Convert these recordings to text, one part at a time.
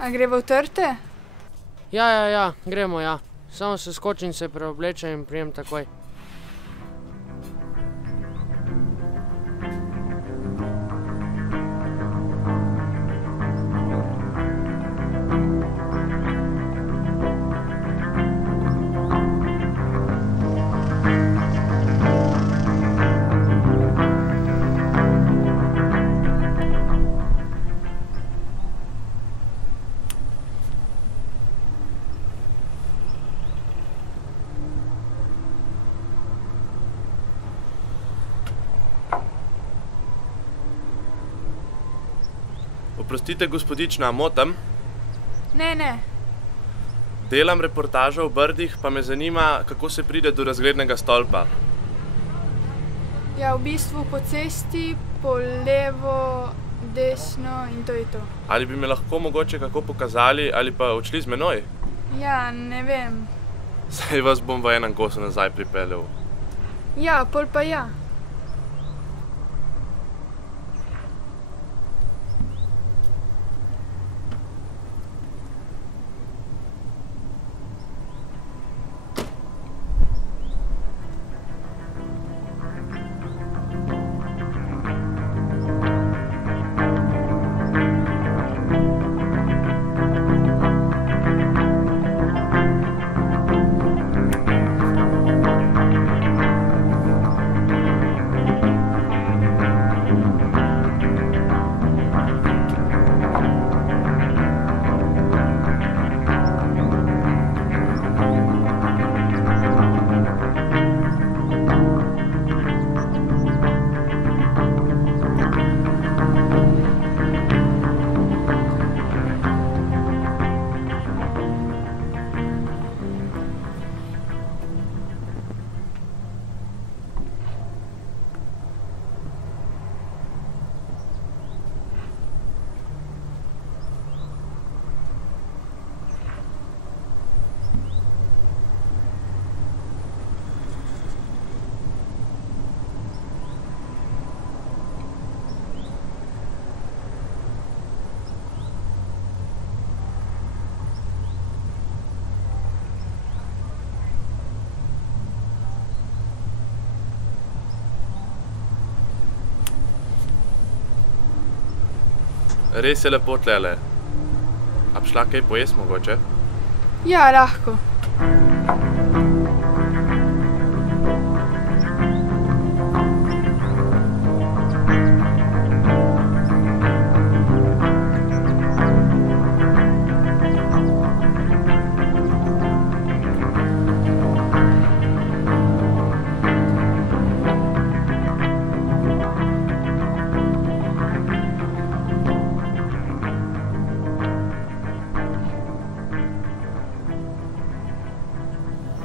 A greva v Trte? Ja, gremo, ja. Samo se skočim, se preoblečem in prijem takoj. Oprostite, gospodična, motam? Ne. Delam reportažo v Brdih, pa me zanima, kako se pride do razglednega stolpa. Ja, v bistvu po cesti, po levo, desno in to je to. Ali bi me lahko mogoče kako pokazali ali pa odšli z menoj? Ja, ne vem. Saj vas bom v enem kosu nazaj pripeljal. Ja, pol pa ja. Res je lepo tlele. A bi šla kaj pojest mogoče? Ja, lahko.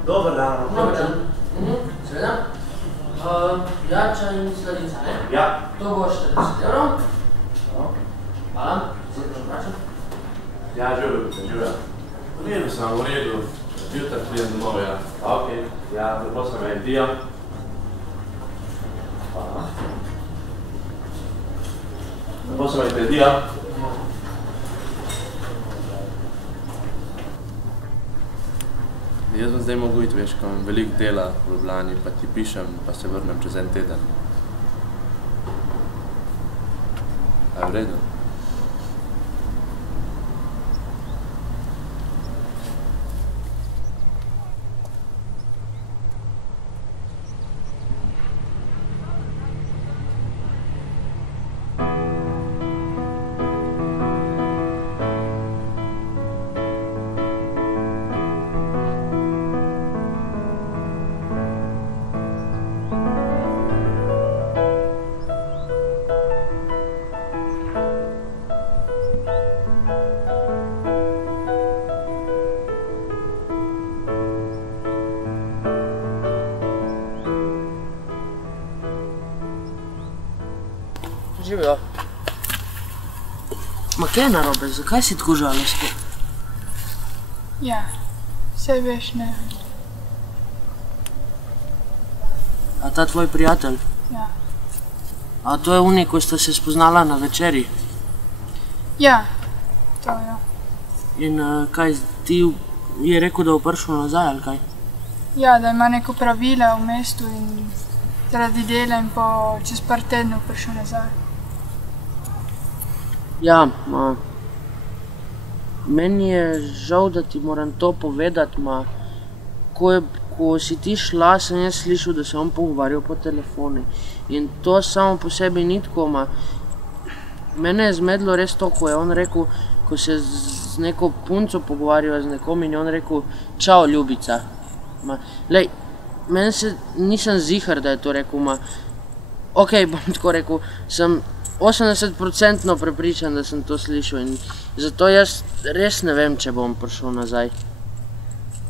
Dober dan. Dober dan. Seveda. Jača in sladica, ne? Ja. To bo 40 evrov. Hvala. Se vračam. Ja, živjo. V redu sem, v redu. Jutra prijem domov, ja. Ok, ja, lepo sem ga Dijo. Hvala. Lepo sem ga Dijo. Jaz bom zdaj mogel iti, veš, ko imam veliko dela v Ljubljani, pa ti pišem, pa se vrnem čez en teden. A je v redu? Živjo. Ma kaj je narobe? Zakaj si tako žalostna? Ja, saj veš, ne. A ta tvoj prijatelj? Ja. A to je oni, ko sta se spoznala na večeri? Ja, to ja. In kaj, ti je rekel, da bo prišel nazaj, ali kaj? Ja, da ima neko pravila v mestu in zaradi dela in čez par tednov prišel nazaj. Ja, meni je žal, da ti moram to povedati, ko si ti šla, sem jaz slišal, da se on pogovarjal po telefonu. In to samo po sebi ni tako, mene je zmedlo res to, ko je on rekel, ko se z neko punco pogovarjal z nekom in je on rekel, čau, ljubica. Lej, meni se nisem zihar, da je to rekel, okej, bom tako rekel, sem 80% prepričan, da sem to slišal in zato jaz res ne vem, če bom prišel nazaj.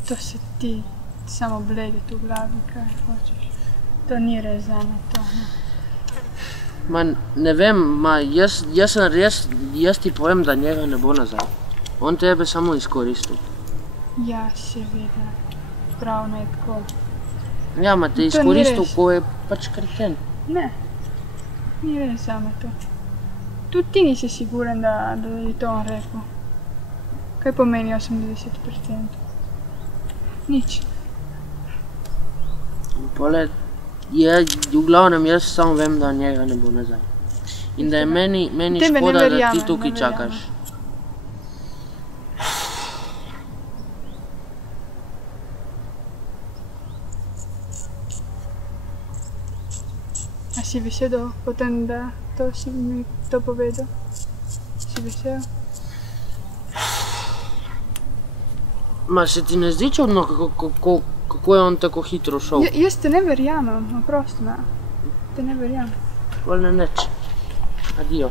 To se ti samo bledi tu v glavi, kaj hočeš. To ni res zame to, ne. Ne vem, jaz ti povem, da njega ne bo nazaj. On tebe samo izkoristil. Ja, seveda. Pravno je tako. Ja, te izkoristil, ko je pač kreten. Ne, ni res zame to. Tudi ti nisi siguren, da je to on rekel. Kaj pomeni 80%? Nič. V glavnem, jaz samo vem, da njega ne bo nazaj. In da je meni škoda, da ti tukaj čakaš. A si vesel potem, da si mi to povedal? Si vesel? Se ti ne zdi čudno, kako je on tako hitro šel? Jaz te ne verjamem, oprosti me. Te ne verjamem. Voljne neč. Adijo.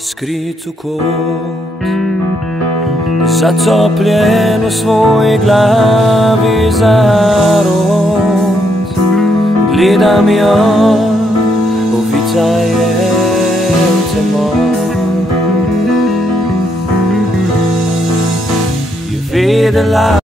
Skrit v kot, zatopljen v svoji glavi zarod. Gledam jo, ovica je v temo. Je vedela,